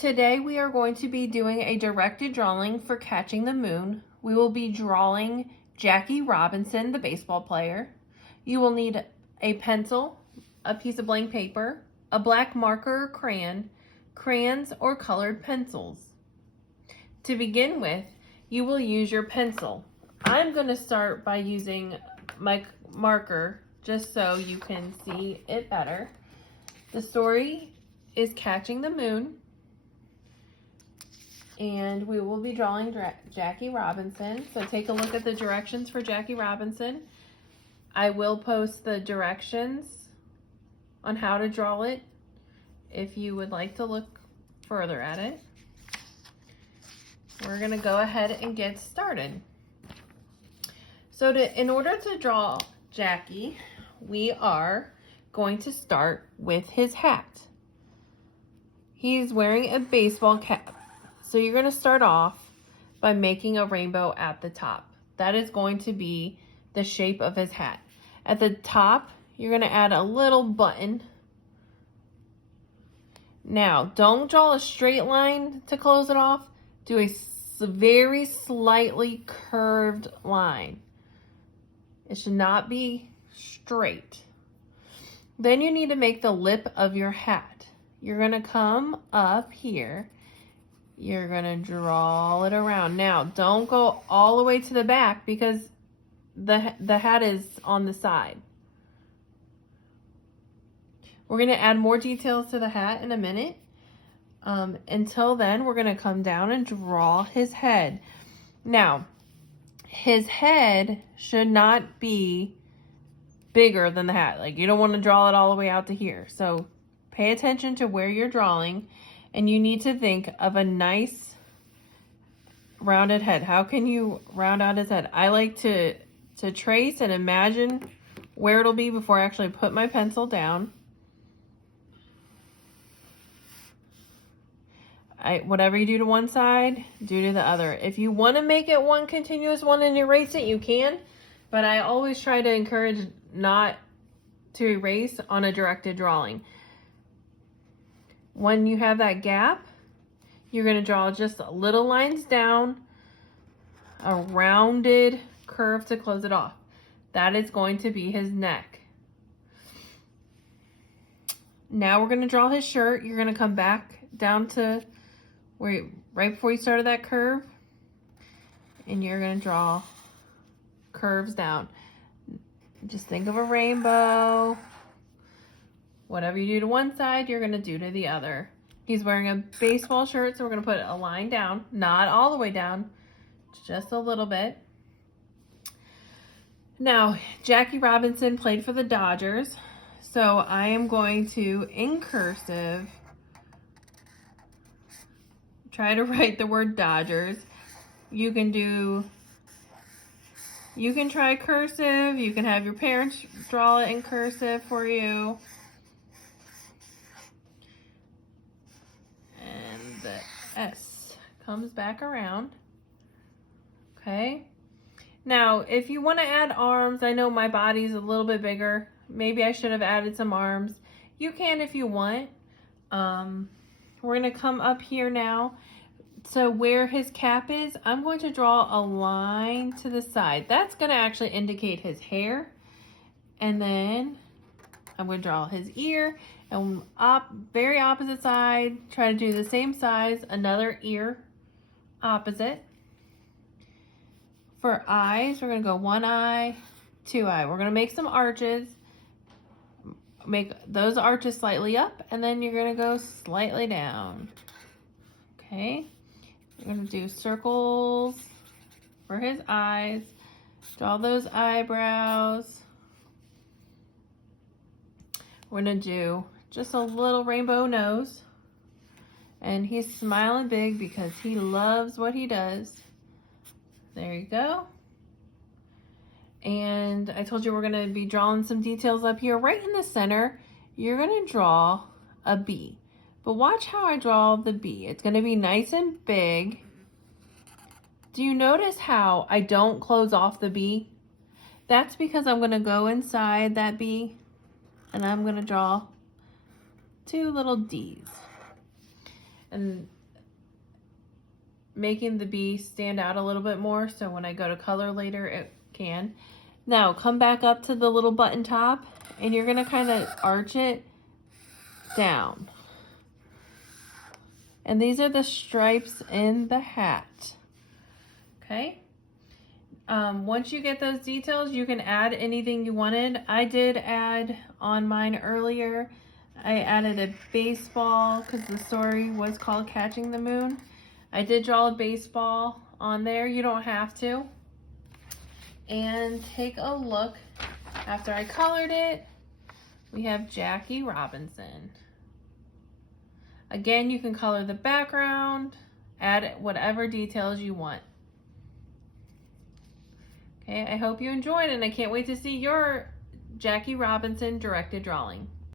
Today we are going to be doing a directed drawing for Catching the Moon. We will be drawing Jackie Robinson, the baseball player. You will need a pencil, a piece of blank paper, a black marker or crayon, crayons or colored pencils. To begin with, you will use your pencil. I'm going to start by using my marker just so you can see it better. The story is Catching the Moon, and we will be drawing Jackie Robinson. So take a look at the directions for Jackie Robinson. I will post the directions on how to draw it if you would like to look further at it. We're going to go ahead and get started. So in order to draw Jackie, we are going to start with his hat. He's wearing a baseball cap. So you're going to start off by making a rainbow at the top. That is going to be the shape of his hat. At the top, you're going to add a little button. Now, don't draw a straight line to close it off. Do a very slightly curved line. It should not be straight. Then you need to make the lip of your hat. You're going to come up here. You're going to draw it around. Now, don't go all the way to the back because the hat is on the side. We're going to add more details to the hat in a minute. Until then, we're going to come down and draw his head. Now, his head should not be bigger than the hat. Like, you don't want to draw it all the way out to here. So pay attention to where you're drawing, and you need to think of a nice rounded head. How can you round out his head? I like to trace and imagine where it'll be before I actually put my pencil down. Whatever you do to one side, do to the other. If you want to make it one continuous one and erase it, you can. But I always try to encourage not to erase on a directed drawing. When you have that gap, you're going to draw just little lines down, a rounded curve to close it off. That is going to be his neck. Now we're going to draw his shirt. You're going to come back down to right before you started that curve, and you're going to draw curves down. Just think of a rainbow. Whatever you do to one side, you're going to do to the other. He's wearing a baseball shirt, so we're going to put a line down, not all the way down, just a little bit. Now, Jackie Robinson played for the Dodgers, so I am going to, in cursive, try to write the word Dodgers. You can try cursive. You can have your parents draw it in cursive for you. And the S comes back around. Okay. Now, if you want to add arms, I know my body's a little bit bigger. Maybe I should have added some arms. You can if you want. We're going to come up here now. So where his cap is, I'm going to draw a line to the side. That's going to actually indicate his hair. And then I'm going to draw his ear. And very opposite side, try to do the same size, another ear opposite. For eyes, we're going to go one eye, two eye. We're going to make some arches. Make those arches slightly up, and then you're going to go slightly down. Okay. We're going to do circles for his eyes. Draw those eyebrows. We're going to do just a little rainbow nose. And he's smiling big because he loves what he does. There you go. And I told you we're going to be drawing some details up here. Right in the center, you're going to draw a bee. But watch how I draw the bee. It's going to be nice and big. Do you notice how I don't close off the bee? That's because I'm going to go inside that bee and I'm going to draw two little D's. and making the bee stand out a little bit more, so when I go to color later it can. Now come back up to the little button top, and you're gonna kind of arch it down. And these are the stripes in the hat. Okay. Once you get those details, you can add anything you wanted. I did add on mine earlier. I added a baseball because the story was called Catching the Moon. I did draw a baseball on there. You don't have to. And take a look. After I colored it, we have Jackie Robinson. Again, you can color the background, add whatever details you want. Okay, I hope you enjoyed, and I can't wait to see your Jackie Robinson directed drawing.